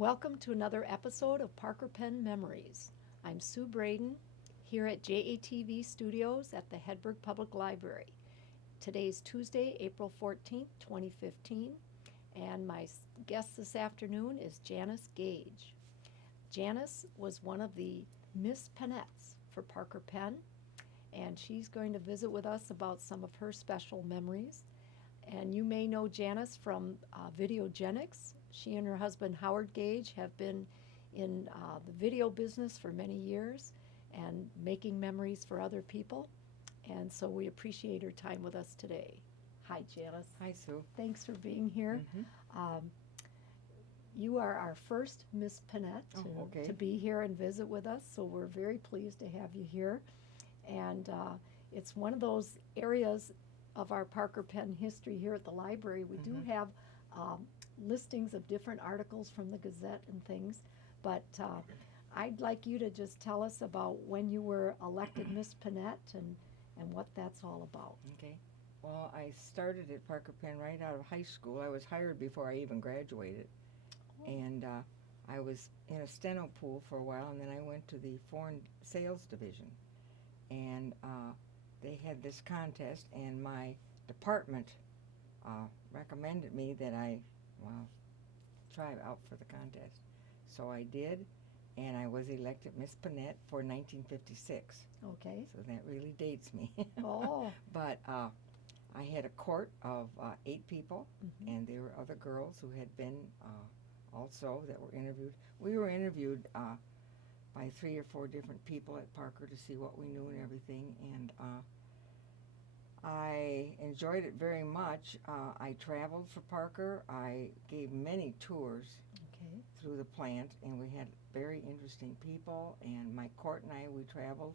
Welcome to another episode of Parker Pen Memories. I'm Sue Braden here at JATV Studios at the Hedberg Public Library. Today's Tuesday, April 14th, 2015, and my guest this afternoon is Janice Gage. Janice was one of the Miss Pennettes for Parker Pen, and she's going to visit with us about some of her special memories. And you may know Janice from Videogenics. She and her husband Howard Gage have been in the video business for many years and making memories for other people. And so we appreciate her time with us today. Hi, Janice. Hi, Sue. Thanks for being here. You are our first Miss Penette to be here and visit with us, so we're very pleased to have you here. And it's one of those areas of our Parker Pen history here at the library. We do have listings of different articles from the Gazette and things, but I'd like you to just tell us about when you were elected Miss Penette and what that's all about. Okay. Well, I started at Parker Pen right out of high school. I was hired before I even graduated. And I was in a steno pool for a while, and then I went to the foreign sales division. And they had this contest, and my department recommended me that I try out for the contest. So I did, and I was elected Miss Penette for 1956. Okay. So that really dates me. Oh. But I had a court of 8 people, and there were other girls who had been also that were interviewed. We were interviewed by 3 or 4 different people at Parker to see what we knew and everything, and I enjoyed it very much. I traveled for Parker. I gave many tours through the plant, and we had very interesting people, and my court and I, we traveled.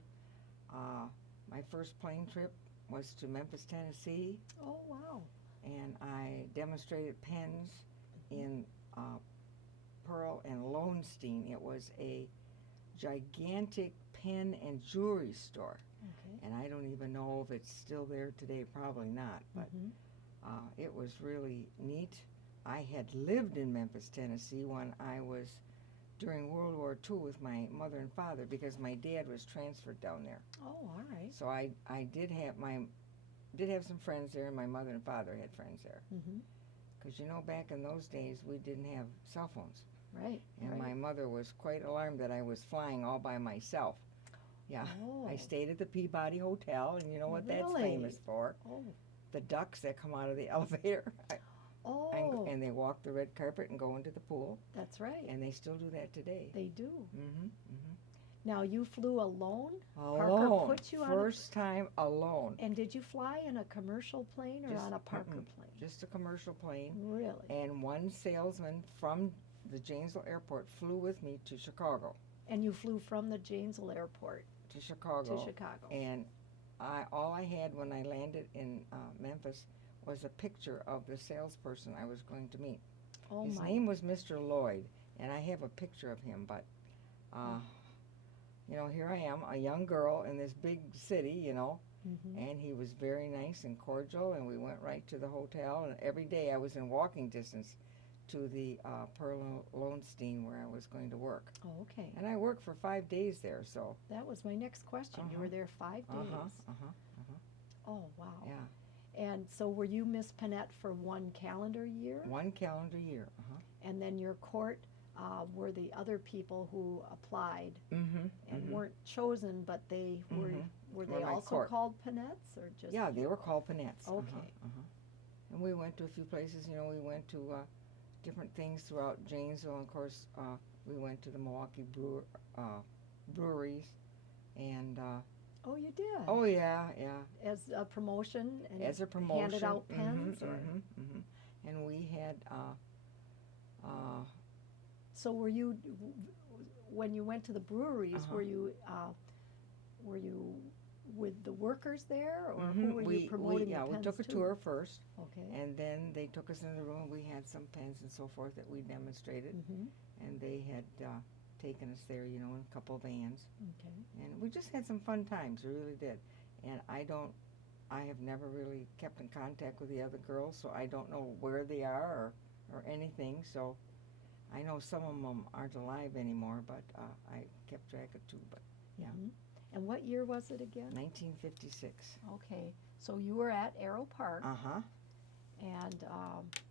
My first plane trip was to Memphis, Tennessee. Oh, wow. And I demonstrated pens in Pearl and Lowenstein. It was a gigantic pen and jewelry store. And I don't even know if it's still there today, probably not, but it was really neat. I had lived in Memphis, Tennessee when I was during World War II with my mother and father because my dad was transferred down there. Oh, all right. So I did have some friends there, and my mother and father had friends there. Because you know, back in those days, we didn't have cell phones. Right. And my mother was quite alarmed that I was flying all by myself. Yeah, I stayed at the Peabody Hotel, and you know what that's famous for? The ducks that come out of the elevator. And they walk the red carpet and go into the pool. That's right. And they still do that today. They do. Now, you flew alone? Alone. Parker put you on First time alone. And did you fly in a commercial plane or on a Parker plane? Just a commercial plane. Really? And one salesman from the Janesville Airport flew with me to Chicago. And you flew from the Janesville Airport to Chicago. To Chicago. And all I had when I landed in Memphis was a picture of the salesperson I was going to meet. His name was Mr. Lloyd, and I have a picture of him, but you know, here I am, a young girl in this big city, you know, and he was very nice and cordial, and we went right to the hotel, and every day I was in walking distance to the Pearl Lowenstein where I was going to work. Oh, okay. And I worked for 5 days there, so. That was my next question. You were there 5 days. Oh, wow. Yeah. And so were you Miss Penette for 1 calendar year? 1 calendar year. And then your court were the other people who applied and weren't chosen, but they were they also called Penettes or just? Yeah, they were called Penettes. Okay. And we went to a few places. You know, we went to different things throughout Janesville. And of course, we went to the Milwaukee breweries, and. Oh, you did? Oh, yeah. As a promotion? And as a promotion. Handed out pens? And we had... So were you, when you went to the breweries, were you with the workers there, or who were you promoting the pens we took a to? tour first. Okay. And then they took us in the room. We had some pens and so forth that we demonstrated. And they had... taken us there, you know, in a couple of vans. Okay. And we just had some fun times, we really did. And I have never really kept in contact with the other girls, so I don't know where they are or anything, so I know some of them aren't alive anymore, but I kept track of 2. But yeah, Mhm. And what year was it again? 1956. Okay, so you were at Arrow Park, Uh-huh. and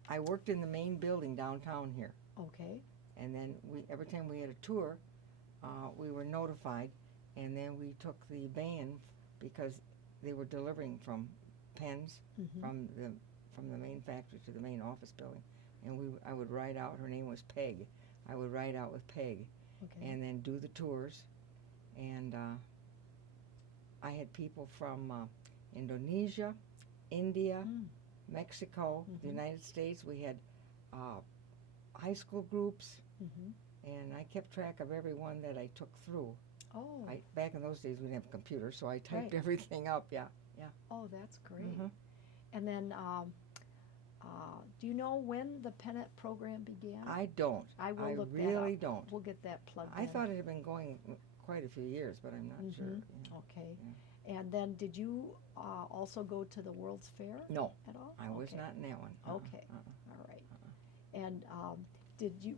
I worked in the main building downtown here. okay, And then every time we had a tour, we were notified, and then we took the van because they were delivering from pens mhm, from the main factory to the main office building, and I would ride out. Her name was Peg. I would ride out with Peg, okay, and then do the tours, and I had people from Indonesia, India, Mm. Mexico, the Mhm. United States. We had high school groups. mhm. And I kept track of every one that I took through. Oh, Back in those days, we didn't have computers, so I typed Right. everything up. Yeah. oh, that's great. Mhm. And then, do you know when the Penette program began? I don't. I will I look that really up. don't. We'll get that plugged I in. thought it had been going quite a few years, but I'm not sure. Mhm. Yeah. Okay. And then, did you also go to the World's Fair No, at all? I was Okay. not in that one. Okay. All right. And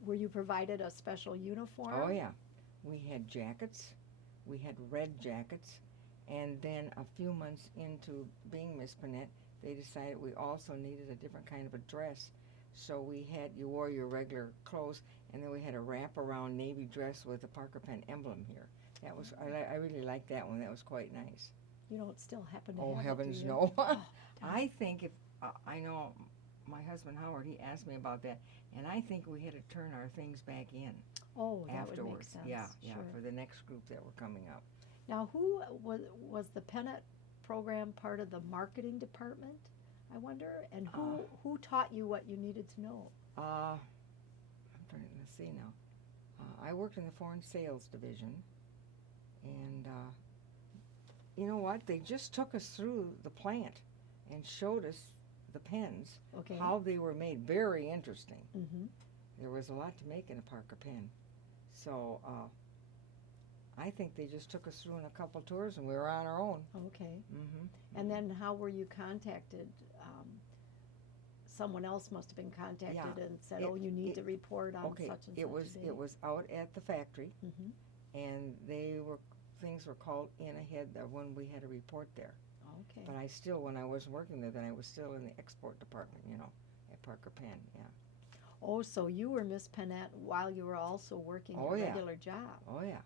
were you provided a special uniform? Oh yeah, we had jackets. We had red jackets, and then a few months into being Miss Penette, they decided we also needed a different kind of a dress. So you wore your regular clothes, and then we had a wrap-around navy dress with a Parker Pen emblem here. That was I really liked that one. That was quite nice. You don't still happen to Oh have heavens, it, do you? no! Oh, I think if I know my husband Howard, he asked me about that, and I think we had to turn our things back in oh, that would make afterwards. sense. Yeah, Sure. for the next group that were coming up. Now, who was the Penette program part of the marketing department? I wonder, and who taught you what you needed to know? I'm trying to see now. I worked in the foreign sales division, and you know what? They just took us through the plant and showed us the pens, Okay. how they were made. Very interesting. Mm-hmm. There was a lot to make in a Parker pen. So I think they just took us through in a couple tours, and we were on our own. Okay. Mm-hmm. And then how were you contacted? Someone else must have been contacted Yeah. and said, "Oh, you need to report on Okay, such and such it was a day." it was out at the factory, Mm-hmm. and things were called in ahead of when we had a report there. Okay. But I still, when I was working there, then I was still in the export department, at Parker Pen. Yeah. Oh, so you were Miss Penette while you were also working Oh, your yeah. regular job. Oh yeah.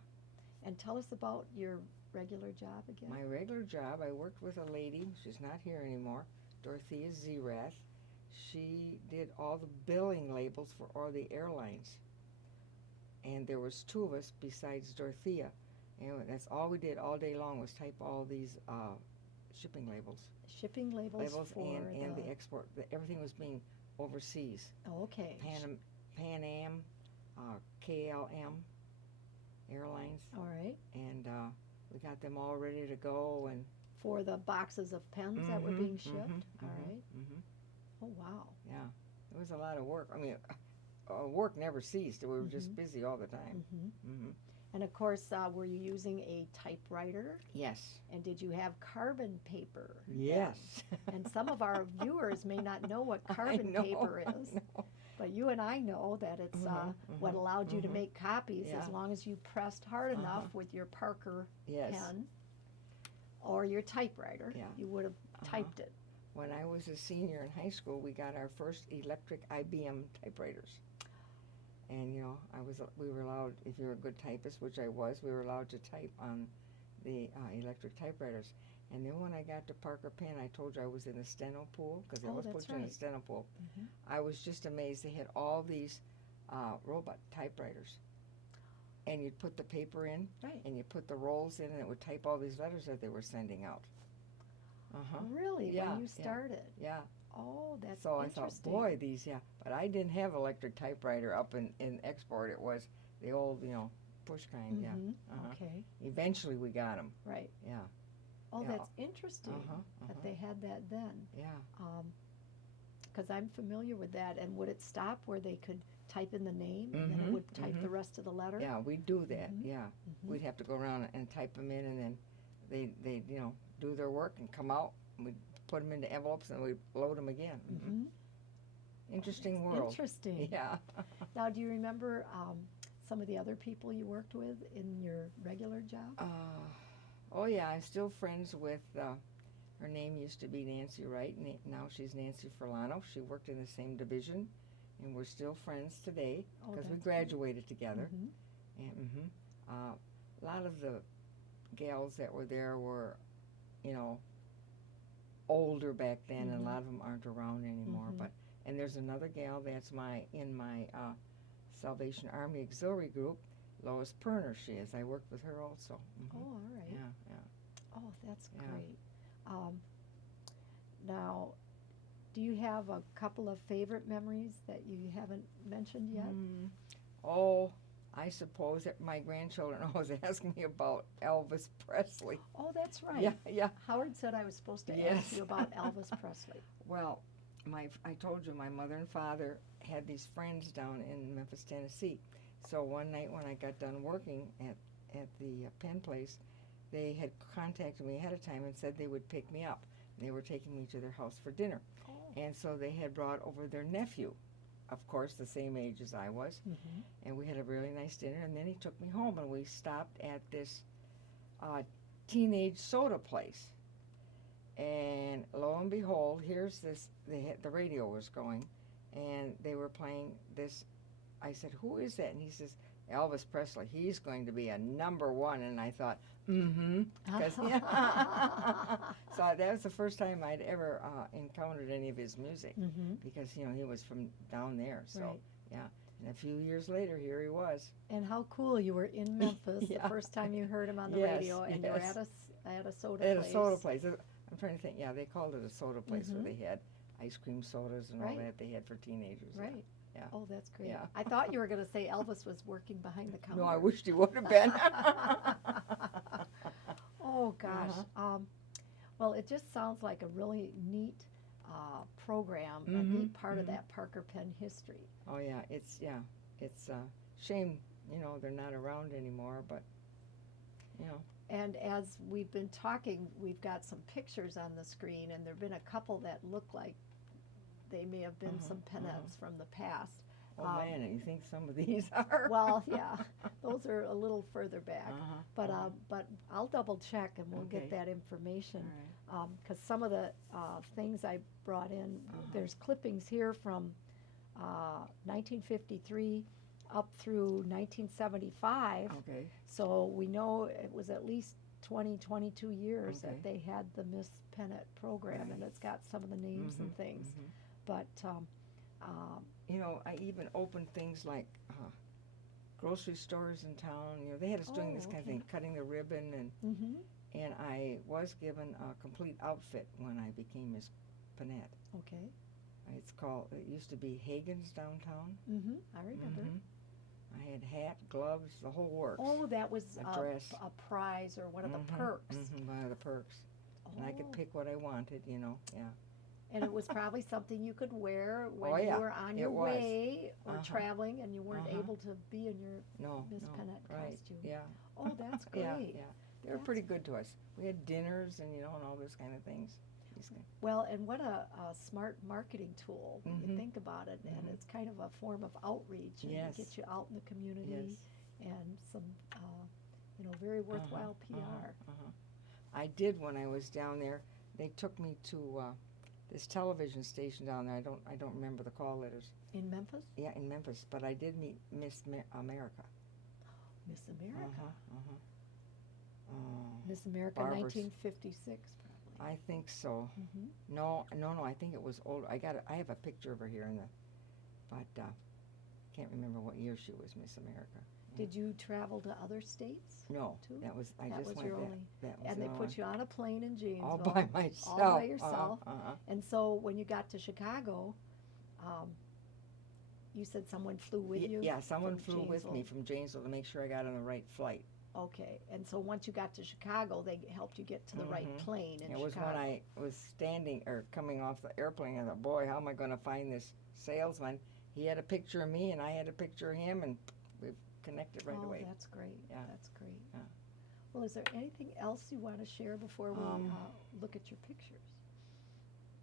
And tell us about your regular job again. My regular job, I worked with a lady. She's not here anymore. Dorothea Zerath. She did all the billing labels for all the airlines. And there was 2 of us besides Dorothea. And that's all we did all day long was type all these shipping labels. Shipping labels for and the export. Everything was being overseas. Oh, okay. Pan Am, KLM Airlines. All right. And we got them all ready to go. And For the boxes of pens that were being shipped. All right. Mm-hmm. Oh, wow. Yeah, it was a lot of work. I mean, work never ceased. We were just busy all the time. Mm-hmm. Mm-hmm. And of course, were you using a typewriter? Yes. And did you have carbon paper? Yes. And some of our viewers may not know what I carbon know, paper I is, know. but you and I know that it's what allowed you to make copies Yeah. as long as you pressed hard enough with your Parker Yes. pen or your typewriter. Yeah. You would have typed it. When I was a senior in high school, we got our first electric IBM typewriters. And we were allowed, if you were a good typist, which I was, we were allowed to type on the electric typewriters. And then when I got to Parker Pen, I told you I was in the steno pool, because they always that's put you in the right. steno pool. Mhm. I was just amazed. They had all these robot typewriters. And you'd put the paper in, Right. and you put the rolls in, and it would type all these letters that they were sending out. Really? Yeah, When you yeah. started? Yeah. Oh, that's So I interesting. thought, boy, but I didn't have electric typewriter up in export. It was the old, push kind, yeah. Mhm. Uh-huh. Okay. Eventually we got them, Right. yeah, Oh, Yeah. that's interesting that they had that then. yeah. Because I'm familiar with that. And would it stop where they could type in the name and then it Mhm, would type the rest of the letter? Yeah, we'd do that, Mhm. yeah. Mhm. We'd have to go around and type them in, and then they'd do their work and come out, and we'd put them into envelopes, and we'd load them again. Mhm. interesting world. Interesting. Yeah. Now, do you remember some of the other people you worked with in your regular job? Oh yeah, I'm still friends with, her name used to be Nancy Wright, now she's Nancy Furlano. She worked in the same division, and we're still friends today Oh, because we that's graduated together. Mhm. And a lot of the gals that were there were, you know, older back then, and a lot of them aren't around anymore. But and there's another gal that's in my Salvation Army Auxiliary group, Lois Perner. She is. I worked with her also. Oh, all right. Yeah. Oh, that's Yeah. great. Now, do you have a couple of favorite memories that you haven't mentioned yet? Oh, I suppose that my grandchildren always ask me about Elvis Presley. Oh, that's right. Yeah. Howard said I was supposed to Yes. ask you about Elvis Presley. Well, I told you my mother and father had these friends down in Memphis, Tennessee. So one night when I got done working at the Penn place, they had contacted me ahead of time and said they would pick me up. They were taking me to their house for dinner. Oh. And so they had brought over their nephew, of course, the same age as I was. And we had a really nice dinner, and then he took me home, and we stopped at this teenage soda place. And lo and behold, here's this, the radio was going, and they were playing this. I said, who is that? And he says, Elvis Presley. He's going to be a #1. And I thought, because so that was the first time I'd ever encountered any of his music, because, you know, he was from down there. So, Right. yeah. And a few years later, here he was. And how cool, you were in Memphis the first time you heard him on the Yes, radio, and you were at a soda At place. a soda place. I'm trying to think. Yeah, they called it a soda place where they had ice cream sodas and all that they had for teenagers. Right. Yeah. Oh, that's great. Yeah. I thought you were going to say Elvis was working behind the counter. No, I wished he would have been. Oh, gosh. Well, it just sounds like a really neat program, a neat part of that Parker Penn history. Oh, yeah. It's a shame, you know, they're not around anymore, but, you know. And as we've been talking, we've got some pictures on the screen, and there have been a couple that look like they may have been some Penettes from the past. Oh, man, and you think some of these are? Well, yeah, those are a little further back. But I'll double check, and we'll get that information. Because some of the things I brought in, there's clippings here from 1953 up through 1975. Okay. So we know it was at least 22 years that they had the Miss Penette program, and it's got some of the names and things. But you know, I even opened things like grocery stores in town. You know, they had us doing this kind of thing, cutting the ribbon, and I was given a complete outfit when I became Miss Penette. Okay. It used to be Hagen's downtown. I remember. I had hat, gloves, the whole works. Oh, that was a dress, a prize or one of the perks. One of the perks. And I could pick what I wanted, you know. Yeah. And it was probably something you could wear when you were on your was. way or traveling, and you weren't able to be in your Miss Penette costume. Yeah. Oh, that's great. Yeah. They were pretty good to us. We had dinners and, you know, and all those kind of things. Well, and what a smart marketing tool when you think about it, and it's kind of a form of outreach and get you out in the community and some, you know, very worthwhile PR. I did when I was down there. They took me to this television station down there. I don't remember the call letters. In Memphis? Yeah, in Memphis. But I did meet Miss America. Miss America. Miss America, Barbara's, 1956. I think so. No, I think it was old. I have a picture of her here but can't remember what year she was Miss America. Did you travel to other states? No, too? that was your only. And they put you on a plane in Janesville. All by myself. All by yourself. And so when you got to Chicago, you said someone flew with you? Yeah, someone flew with me from Janesville to make sure I got on the right flight. Okay, and so once you got to Chicago, they helped you get to the right plane in Chicago. It was when I was standing or coming off the airplane. I thought, boy, how am I going to find this salesman? He had a picture of me, and I had a picture of him, and we connected right away. Oh, that's great. Yeah. That's great. Yeah. Well, is there anything else you want to share before we look at your pictures?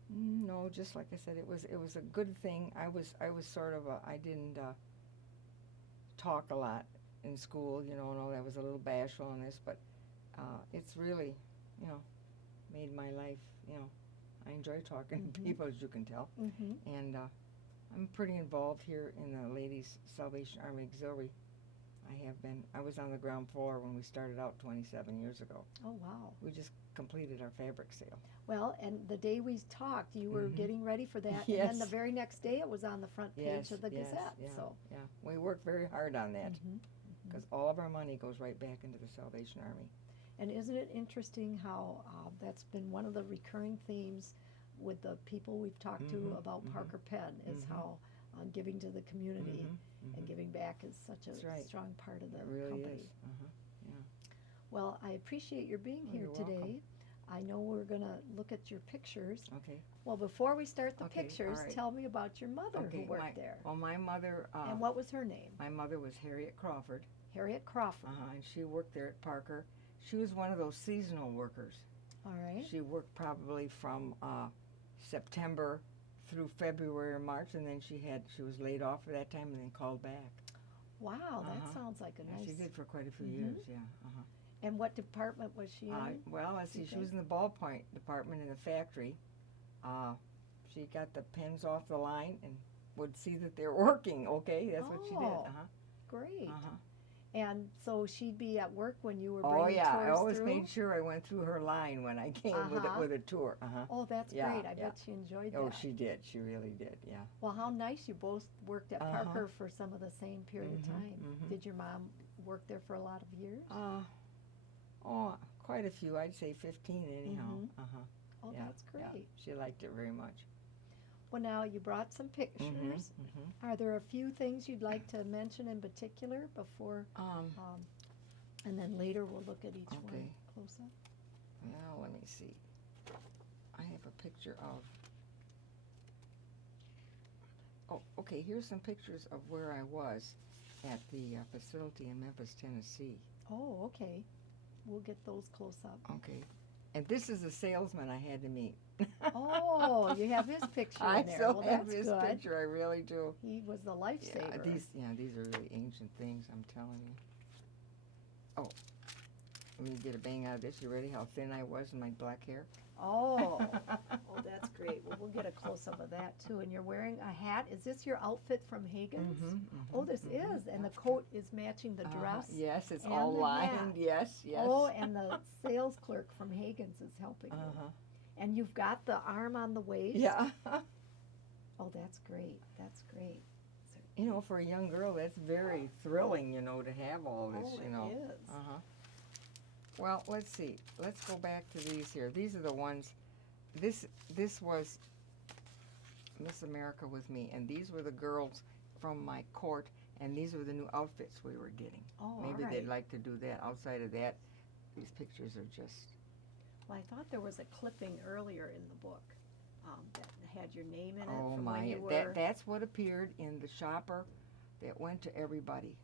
No, just like I said, it was a good thing. I was sort of I didn't talk a lot in school, you know, and all that, was a little bashful in this, but it's really, you know, made my life, you know, I enjoy talking to people, as you can tell. And I'm pretty involved here in the Ladies Salvation Army Auxiliary. I was on the ground floor when we started out 27 years ago. Oh, wow. We just completed our fabric sale. Well, and the day we talked, you were getting ready for that, Yes. and then the very next day it was on the front page of the yes, Gazette. yeah, So, yeah. We work very hard on that because all of our money goes right back into the Salvation Army. And isn't it interesting how that's been one of the recurring themes with the people we've talked to about Parker Penn, is how giving to the community and giving back is such a strong part of the It really company. is. Yeah. Well, I appreciate your being here You're today. welcome. I know we're going to look at your pictures. Okay. Well, before we start the Okay, pictures, all right. tell me about your mother who worked there. Well, my mother. And what was her name? My mother was Harriet Crawford. Harriet Crawford. And she worked there at Parker. She was one of those seasonal workers. All right. She worked probably from September through February or March, and then she was laid off for that time and then called back. Wow, that sounds like a Yeah, nice. she did for quite a few years, yeah. And what department was she in? Well, let's see, she was in the ballpoint department in the factory. She got the pens off the line and would see that they're working, okay? That's what she did. Great. And so she'd be at work when you were bringing Oh, tours yeah, I always through? made sure I went through her line when I came with a tour. Oh, that's Yeah, great. I yeah. bet she enjoyed that. Oh, she did. She really did, yeah. Well, how nice you both worked at Parker for some of the same period of time. Did your mom work there for a lot of years? Quite a few. I'd say 15 anyhow. Oh, Yeah, that's great. yeah. She liked it very much. Well, now you brought some pictures. Are there a few things you'd like to mention in particular before, and then later we'll look at each one close up? Well, let me see. I have a picture of. Oh, okay. Here's some pictures of where I was at the facility in Memphis, Tennessee. Oh, okay. We'll get those close up. Okay. And this is a salesman I had to meet. Oh, you have his picture I in there. still Well, have that's his good. picture. I really do. He was the lifesaver. These are really ancient things, I'm telling you. Oh, let me get a bang out of this. You ready? How thin I was in my black hair? Oh, that's great. Well, we'll get a close-up of that, too. And you're wearing a hat. Is this your outfit from Hagen's? Oh, this is. And the coat is matching the dress. Yes, it's and all the lined. hat. Yes. Oh, and the sales clerk from Hagen's is helping you. And you've got the arm on the waist. Yeah. Oh, that's great. That's great. You know, for a young girl, that's very thrilling, you know, to have all this, you know. It is. Well, let's see. Let's go back to these here. These are the ones. This was Miss America with me, and these were the girls from my court, and these were the new outfits we were getting. Oh, Maybe all right. they'd like to do that. Outside of that, these pictures are just. Well, I thought there was a clipping earlier in the book that had your name in it Oh from my! when you were. That's what appeared in the shopper that went to everybody.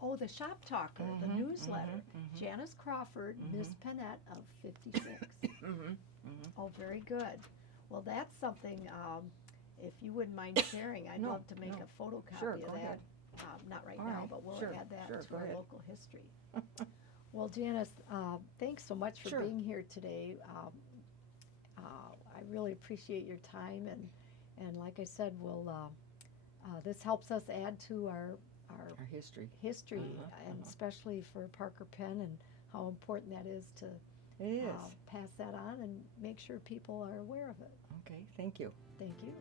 Oh, the Shop Talker, the newsletter. Janice Crawford, Miss Penette of 56. Oh, very good. Well, that's something, if you wouldn't mind sharing, I'd love to make a photocopy Sure, of go that. ahead. Not right All now, right, but we'll sure, add that sure, to go our ahead. local history. Well, Janice, thanks so much for Sure. being here today. I really appreciate your time, and like I said, this helps us add to our Our history. and especially for Parker Penn, and how important that is to It is. pass that on and make sure people are aware of it. Okay, thank you. Thank you.